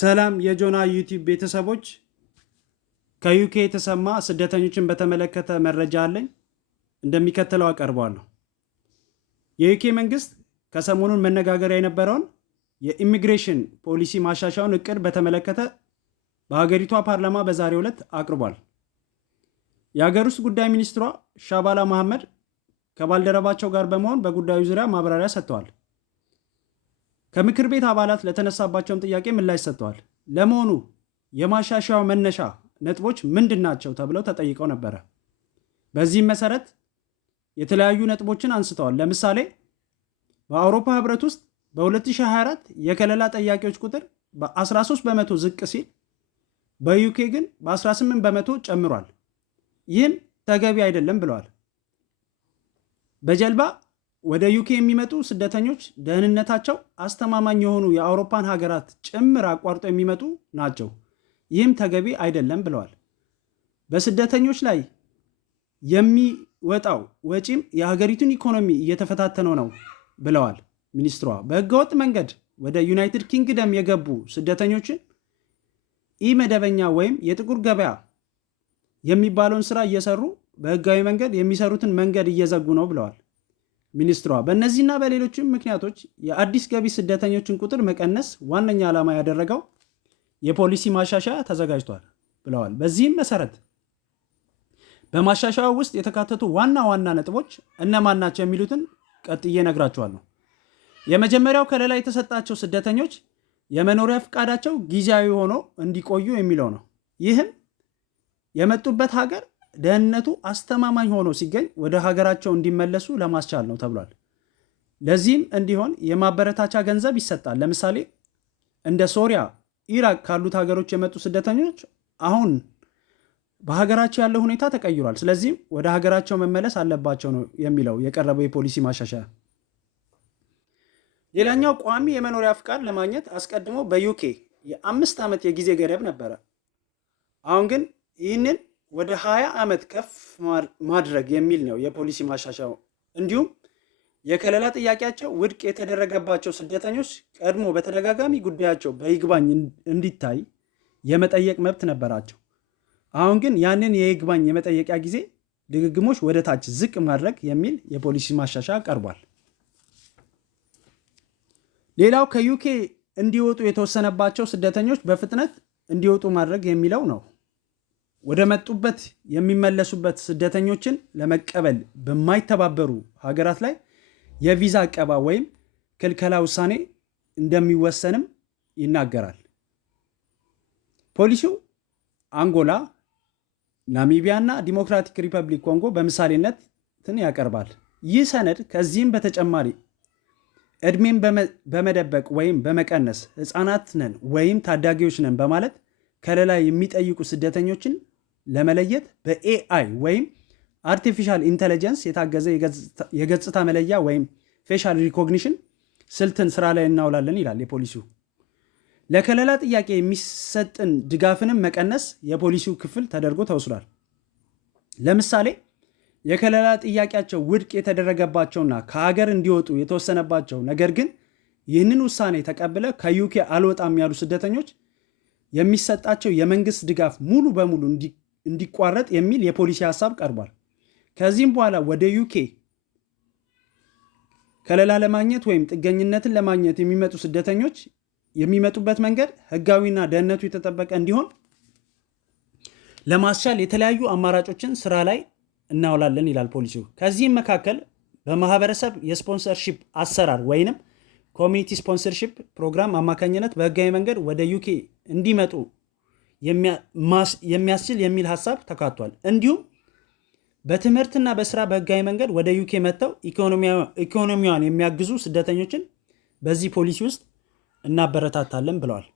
ሰላም የጆና ዩቲዩብ ቤተሰቦች፣ ከዩኬ የተሰማ ስደተኞችን በተመለከተ መረጃ አለኝ፣ እንደሚከተለው አቀርባለሁ። የዩኬ መንግስት ከሰሞኑን መነጋገሪያ የነበረውን የኢሚግሬሽን ፖሊሲ ማሻሻያውን እቅድ በተመለከተ በሀገሪቷ ፓርላማ በዛሬው ዕለት አቅርቧል። የሀገር ውስጥ ጉዳይ ሚኒስትሯ ሻባላ መሐመድ ከባልደረባቸው ጋር በመሆን በጉዳዩ ዙሪያ ማብራሪያ ሰጥተዋል። ከምክር ቤት አባላት ለተነሳባቸውን ጥያቄ ምላሽ ሰጥተዋል። ለመሆኑ የማሻሻያው መነሻ ነጥቦች ምንድን ናቸው ተብለው ተጠይቀው ነበረ። በዚህም መሰረት የተለያዩ ነጥቦችን አንስተዋል። ለምሳሌ በአውሮፓ ህብረት ውስጥ በ2024 የከለላ ጠያቂዎች ቁጥር በ13 በመቶ ዝቅ ሲል በዩኬ ግን በ18 በመቶ ጨምሯል። ይህም ተገቢ አይደለም ብለዋል። በጀልባ ወደ ዩኬ የሚመጡ ስደተኞች ደህንነታቸው አስተማማኝ የሆኑ የአውሮፓን ሀገራት ጭምር አቋርጠው የሚመጡ ናቸው። ይህም ተገቢ አይደለም ብለዋል። በስደተኞች ላይ የሚወጣው ወጪም የሀገሪቱን ኢኮኖሚ እየተፈታተነው ነው ብለዋል ሚኒስትሯ። በህገወጥ መንገድ ወደ ዩናይትድ ኪንግደም የገቡ ስደተኞችን ኢመደበኛ ወይም የጥቁር ገበያ የሚባለውን ስራ እየሰሩ በህጋዊ መንገድ የሚሰሩትን መንገድ እየዘጉ ነው ብለዋል ሚኒስትሯ። በእነዚህና በሌሎችም ምክንያቶች የአዲስ ገቢ ስደተኞችን ቁጥር መቀነስ ዋነኛ ዓላማ ያደረገው የፖሊሲ ማሻሻያ ተዘጋጅቷል ብለዋል። በዚህም መሰረት በማሻሻያው ውስጥ የተካተቱ ዋና ዋና ነጥቦች እነማን ናቸው የሚሉትን ቀጥዬ እነግራችኋለሁ። የመጀመሪያው ከለላ የተሰጣቸው ስደተኞች የመኖሪያ ፈቃዳቸው ጊዜያዊ ሆኖ እንዲቆዩ የሚለው ነው። ይህም የመጡበት ሀገር ደህንነቱ አስተማማኝ ሆኖ ሲገኝ ወደ ሀገራቸው እንዲመለሱ ለማስቻል ነው ተብሏል። ለዚህም እንዲሆን የማበረታቻ ገንዘብ ይሰጣል። ለምሳሌ እንደ ሶሪያ፣ ኢራቅ ካሉት ሀገሮች የመጡ ስደተኞች አሁን በሀገራቸው ያለው ሁኔታ ተቀይሯል፣ ስለዚህም ወደ ሀገራቸው መመለስ አለባቸው ነው የሚለው የቀረበው የፖሊሲ ማሻሻያ። ሌላኛው ቋሚ የመኖሪያ ፍቃድ ለማግኘት አስቀድሞ በዩኬ የ5 ዓመት የጊዜ ገደብ ነበረ። አሁን ግን ይህንን ወደ 20 ዓመት ከፍ ማድረግ የሚል ነው የፖሊሲ ማሻሻያው። እንዲሁም የከለላ ጥያቄያቸው ውድቅ የተደረገባቸው ስደተኞች ቀድሞ በተደጋጋሚ ጉዳያቸው በይግባኝ እንዲታይ የመጠየቅ መብት ነበራቸው። አሁን ግን ያንን የይግባኝ የመጠየቂያ ጊዜ ድግግሞች ወደ ታች ዝቅ ማድረግ የሚል የፖሊሲ ማሻሻያ ቀርቧል። ሌላው ከዩኬ እንዲወጡ የተወሰነባቸው ስደተኞች በፍጥነት እንዲወጡ ማድረግ የሚለው ነው። ወደ መጡበት የሚመለሱበት ስደተኞችን ለመቀበል በማይተባበሩ ሀገራት ላይ የቪዛ አቀባ ወይም ክልከላ ውሳኔ እንደሚወሰንም ይናገራል። ፖሊሲው አንጎላ፣ ናሚቢያ እና ዲሞክራቲክ ሪፐብሊክ ኮንጎ በምሳሌነትን ያቀርባል። ይህ ሰነድ ከዚህም በተጨማሪ እድሜን በመደበቅ ወይም በመቀነስ ህፃናት ነን ወይም ታዳጊዎች ነን በማለት ከለላ የሚጠይቁ ስደተኞችን ለመለየት በኤአይ ወይም አርቲፊሻል ኢንተለጀንስ የታገዘ የገጽታ መለያ ወይም ፌሻል ሪኮግኒሽን ስልትን ስራ ላይ እናውላለን ይላል የፖሊሲው። ለከለላ ጥያቄ የሚሰጥን ድጋፍንም መቀነስ የፖሊሲው ክፍል ተደርጎ ተወስዷል። ለምሳሌ የከለላ ጥያቄያቸው ውድቅ የተደረገባቸውና ከሀገር እንዲወጡ የተወሰነባቸው ነገር ግን ይህንን ውሳኔ ተቀብለ ከዩኬ አልወጣም ያሉ ስደተኞች የሚሰጣቸው የመንግስት ድጋፍ ሙሉ በሙሉ እንዲቋረጥ የሚል የፖሊሲ ሀሳብ ቀርቧል። ከዚህም በኋላ ወደ ዩኬ ከለላ ለማግኘት ወይም ጥገኝነትን ለማግኘት የሚመጡ ስደተኞች የሚመጡበት መንገድ ህጋዊና ደህንነቱ የተጠበቀ እንዲሆን ለማስቻል የተለያዩ አማራጮችን ስራ ላይ እናውላለን ይላል ፖሊሲው። ከዚህም መካከል በማህበረሰብ የስፖንሰርሺፕ አሰራር ወይንም ኮሚኒቲ ስፖንሰርሺፕ ፕሮግራም አማካኝነት በህጋዊ መንገድ ወደ ዩኬ እንዲመጡ የሚያስችል የሚል ሀሳብ ተካቷል። እንዲሁም በትምህርትና በስራ በህጋዊ መንገድ ወደ ዩኬ መጥተው ኢኮኖሚዋን የሚያግዙ ስደተኞችን በዚህ ፖሊሲ ውስጥ እናበረታታለን ብለዋል።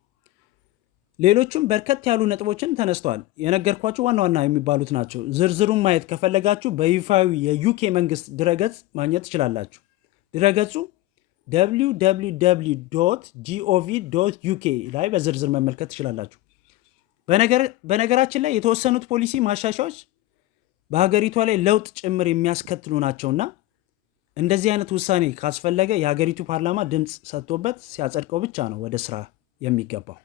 ሌሎቹም በርከት ያሉ ነጥቦችን ተነስተዋል። የነገርኳችሁ ዋና ዋና የሚባሉት ናቸው። ዝርዝሩን ማየት ከፈለጋችሁ በይፋዊ የዩኬ መንግስት ድረገጽ ማግኘት ትችላላችሁ። ድረገጹ www.gov.uk ላይ በዝርዝር መመልከት ትችላላችሁ። በነገራችን ላይ የተወሰኑት ፖሊሲ ማሻሻያዎች በሀገሪቷ ላይ ለውጥ ጭምር የሚያስከትሉ ናቸውና እንደዚህ አይነት ውሳኔ ካስፈለገ የሀገሪቱ ፓርላማ ድምፅ ሰጥቶበት ሲያጸድቀው ብቻ ነው ወደ ስራ የሚገባው።